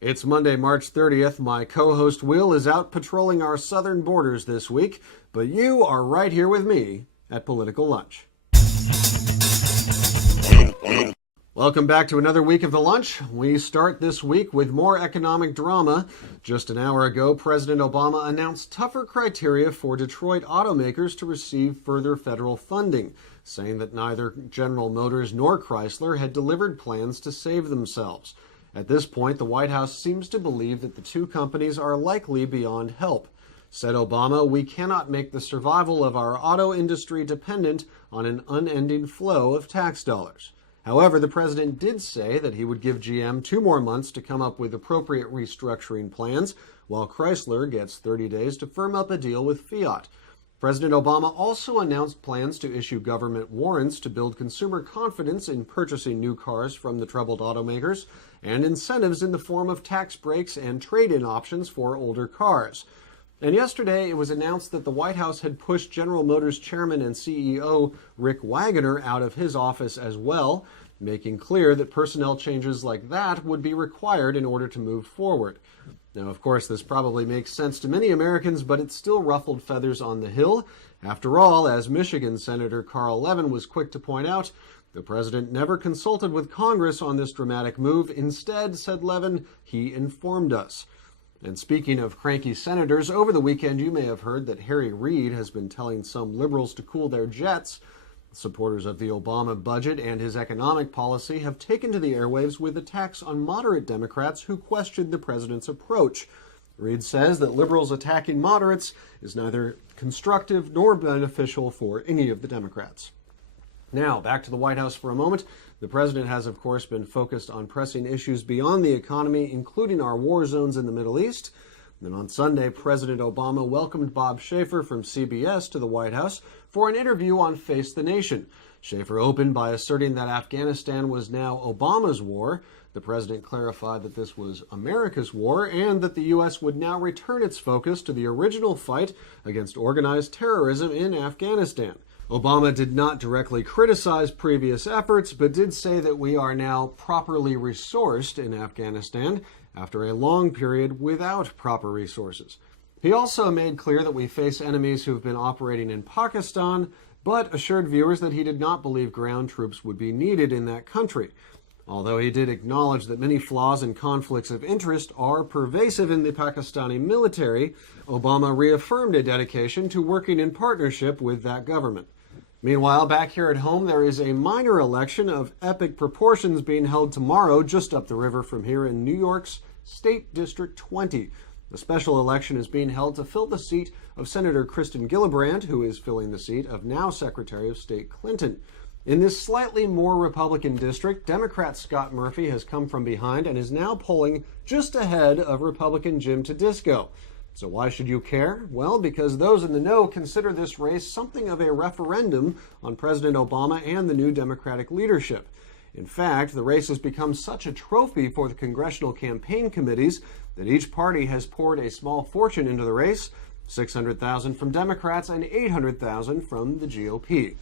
It's Monday, March 30th. My co-host Will is out patrolling our southern borders this week, but you are right here with me at Political Lunch. Welcome back to another week of The Lunch. We start this week with more economic drama. Just an hour ago, President Obama announced tougher criteria for Detroit automakers to receive further federal funding, saying that neither General Motors nor Chrysler had delivered plans to save themselves. At this point, the White House seems to believe that the two companies are likely beyond help. Said Obama, "We cannot make the survival of our auto industry dependent on an unending flow of tax dollars." However, the president did say that he would give GM 2 more months to come up with appropriate restructuring plans, while Chrysler gets 30 days to firm up a deal with Fiat. President Obama also announced plans to issue government warrants to build consumer confidence in purchasing new cars from the troubled automakers, and incentives in the form of tax breaks and trade-in options for older cars. And yesterday, it was announced that the White House had pushed General Motors chairman and CEO Rick Wagoner out of his office as well, making clear that personnel changes like that would be required in order to move forward. Now, of course, this probably makes sense to many Americans, but it still ruffled feathers on the Hill. After all, as Michigan Senator Carl Levin was quick to point out, the president never consulted with Congress on this dramatic move. Instead, said Levin, he informed us. And speaking of cranky senators, over the weekend you may have heard that Harry Reid has been telling some liberals to cool their jets. Supporters of the Obama budget and his economic policy have taken to the airwaves with attacks on moderate Democrats who questioned the president's approach. Reid says that liberals attacking moderates is neither constructive nor beneficial for any of the Democrats. Now, back to the White House for a moment. The president has, of course, been focused on pressing issues beyond the economy, including our war zones in the Middle East. Then on Sunday, President Obama welcomed Bob Schaefer from CBS to the White House for an interview on Face the Nation. Schaefer opened by asserting that Afghanistan was now Obama's war. The president clarified that this was America's war and that the U.S. would now return its focus to the original fight against organized terrorism in Afghanistan. Obama did not directly criticize previous efforts, but did say that we are now properly resourced in Afghanistan after a long period without proper resources. He also made clear that we face enemies who have been operating in Pakistan, but assured viewers that he did not believe ground troops would be needed in that country. Although he did acknowledge that many flaws and conflicts of interest are pervasive in the Pakistani military, Obama reaffirmed a dedication to working in partnership with that government. Meanwhile, back here at home, there is a minor election of epic proportions being held tomorrow just up the river from here in New York's State District 20. The special election is being held to fill the seat of Senator Kristen Gillibrand, who is filling the seat of now Secretary of State Clinton. In this slightly more Republican district, Democrat Scott Murphy has come from behind and is now polling just ahead of Republican Jim Tedisco. So why should you care? Well, because those in the know consider this race something of a referendum on President Obama and the new Democratic leadership. In fact, the race has become such a trophy for the congressional campaign committees that each party has poured a small fortune into the race, $600,000 from Democrats and $800,000 from the GOP.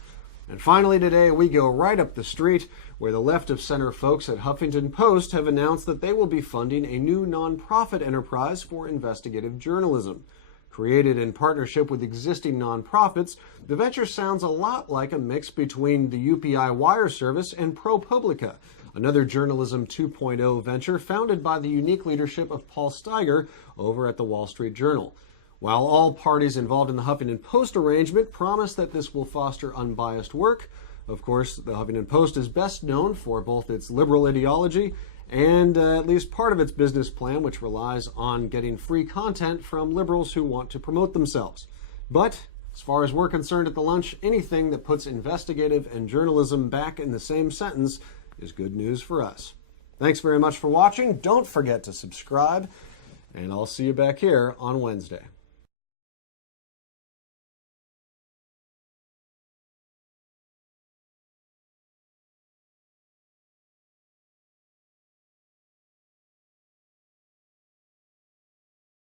And finally today, we go right up the street where the left-of-center folks at Huffington Post have announced that they will be funding a new nonprofit enterprise for investigative journalism. Created in partnership with existing nonprofits, the venture sounds a lot like a mix between the UPI wire service and ProPublica, another Journalism 2.0 venture founded by the unique leadership of Paul Steiger over at the Wall Street Journal. While all parties involved in the Huffington Post arrangement promise that this will foster unbiased work, of course, the Huffington Post is best known for both its liberal ideology and at least part of its business plan, which relies on getting free content from liberals who want to promote themselves. But as far as we're concerned at The Lunch, anything that puts investigative and journalism back in the same sentence is good news for us. Thanks very much for watching. Don't forget to subscribe, and I'll see you back here on Wednesday.